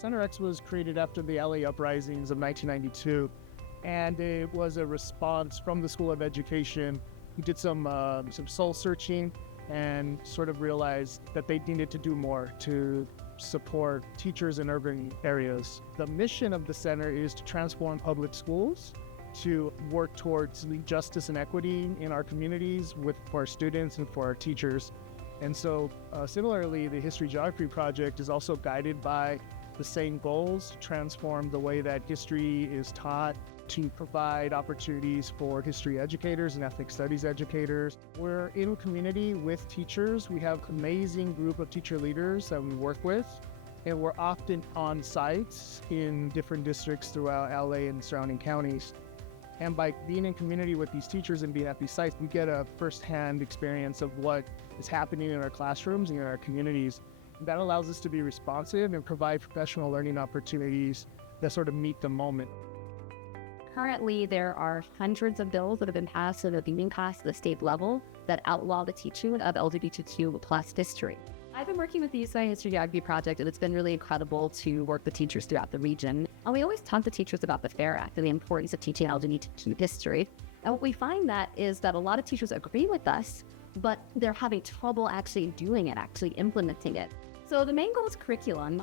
Center X was created after the LA uprisings of 1992, and it was a response from the School of Education, who did some soul searching and sort of realized that they needed to do more to support teachers in urban areas. The mission of the center is to transform public schools, to work towards justice and equity in our communities for our students and for our teachers. And so similarly, the History-Geography Project is also guided by the same goals: to transform the way that history is taught, to provide opportunities for history educators and ethnic studies educators. We're in community with teachers. We have an amazing group of teacher leaders that we work with, and we're often on sites in different districts throughout LA and surrounding counties. And by being in community with these teachers and being at these sites, we get a firsthand experience of what is happening in our classrooms and in our communities. And that allows us to be responsive and provide professional learning opportunities that sort of meet the moment. Currently, there are hundreds of bills that have been passed or that are being passed at the state level that outlaw the teaching of LGBTQ plus history. I've been working with the UCLA History-Geography Project, and it's been really incredible to work with teachers throughout the region. And we always talk to teachers about the FAIR Act and the importance of teaching LGBTQ history. And what we find is that a lot of teachers agree with us, but they're having trouble actually doing it, actually implementing it. So the main goal is curriculum,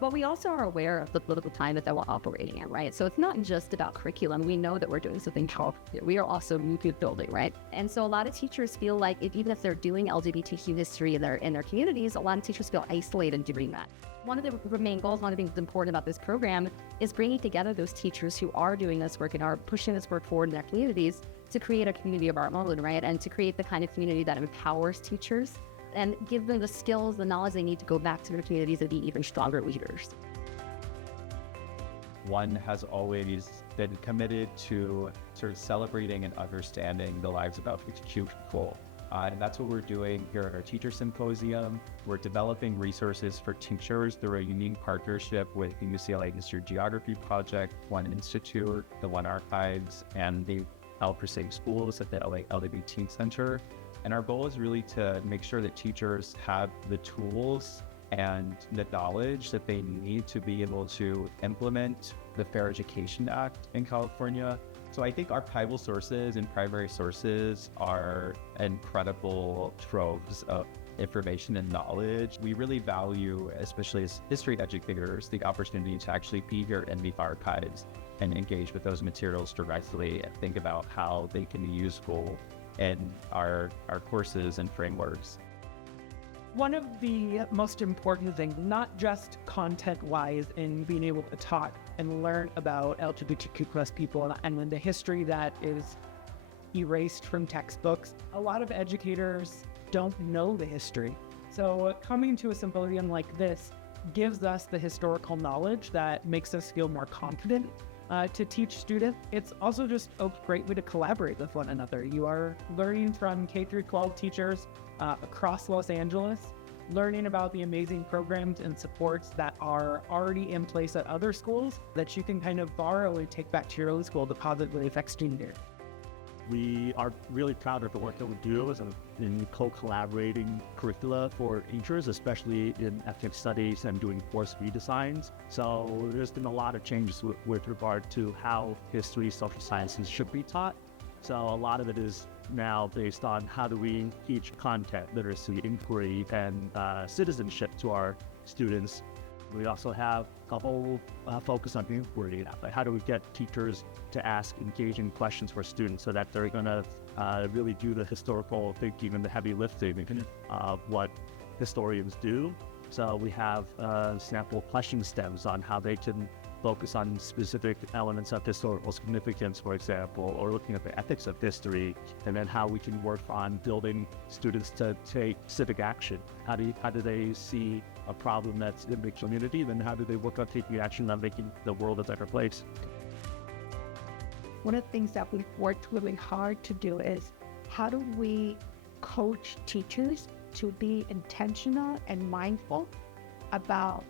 but we also are aware of the political climate that we're operating in, right? So it's not just about curriculum. We know that we're doing something called, we are also movement building, right? And so a lot of teachers feel like even if they're doing LGBTQ history in their communities, a lot of teachers feel isolated doing that. One of the main goals, one of the things that's important about this program is bringing together those teachers who are doing this work and are pushing this work forward in their communities to create a community of our own, right? And to create the kind of community that empowers teachers and give them the skills, the knowledge they need to go back to their communities and be even stronger leaders. One has always been committed to sort of celebrating and understanding the lives of LGBTQ people. And that's what we're doing here at our Teacher Symposium. We're developing resources for teachers through a unique partnership with the UCLA History-Geography Project, One Institute, the One Archives, and the L per se schools at the LA LGBT Center. And our goal is really to make sure that teachers have the tools and the knowledge that they need to be able to implement the Fair Education Act in California. So I think archival sources and primary sources are incredible troves of information and knowledge. We really value, especially as history educators, the opportunity to actually be here in the archives and engage with those materials directly and think about how they can be useful in our courses and frameworks. One of the most important things, not just content-wise in being able to talk and learn about LGBTQ plus people and the history that is erased from textbooks, a lot of educators don't know the history. So coming to a symposium like this gives us the historical knowledge that makes us feel more confident to teach students. It's also just a great way to collaborate with one another. You are learning from K-12 teachers across Los Angeles, learning about the amazing programs and supports that are already in place at other schools that you can kind of borrow and take back to your own school to positively affect student here. We are really proud of the work that we do in co-collaborating curricula for teachers, especially in ethnic studies and doing course redesigns. So there's been a lot of changes with regard to how history, social sciences should be taught. So a lot of it is now based on how do we teach content, literacy, inquiry, and citizenship to our students. We also have a whole focus on inquiry. Like how do we get teachers to ask engaging questions for students so that they're going to really do the historical thinking and the heavy lifting of what historians do. So we have sample question stems on how they can focus on specific elements of historical significance, for example, or looking at the ethics of history, and then how we can work on building students to take civic action. How do they see a problem that's in the community, then how do they work on taking action on making the world a better place? One of the things that we've worked really hard to do is how do we coach teachers to be intentional and mindful about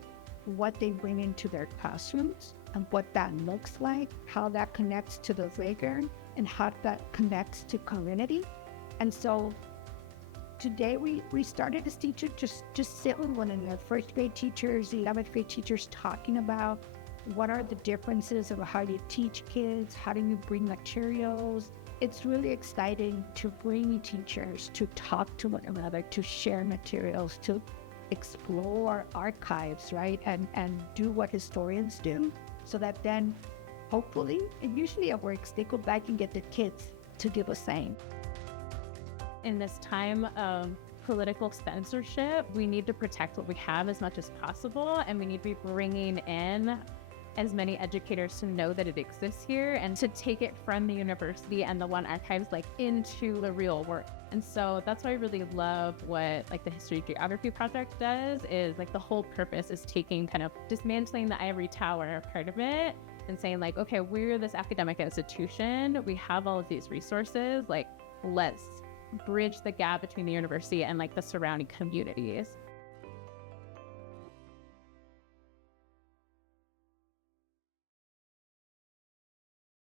what they bring into their classrooms and what that looks like, how that connects to the playground, and how that connects to community. And so today we started as teachers just sit with one another, first grade teachers, 11th grade teachers, talking about what are the differences of how you teach kids, how do you bring materials. It's really exciting to bring teachers to talk to one another, to share materials, to explore archives, right? And do what historians do, so that then hopefully, and usually it works, they go back and get their kids to do the same. In this time of political censorship, we need to protect what we have as much as possible, and we need to be bringing in as many educators to know that it exists here and to take it from the university and the one archives like into the real world. And so that's why I really love what like the History-Geography Project does, is like the whole purpose is taking kind of dismantling the ivory tower part of it and saying like, okay, we're this academic institution, we have all of these resources, like let's bridge the gap between the university and like the surrounding communities.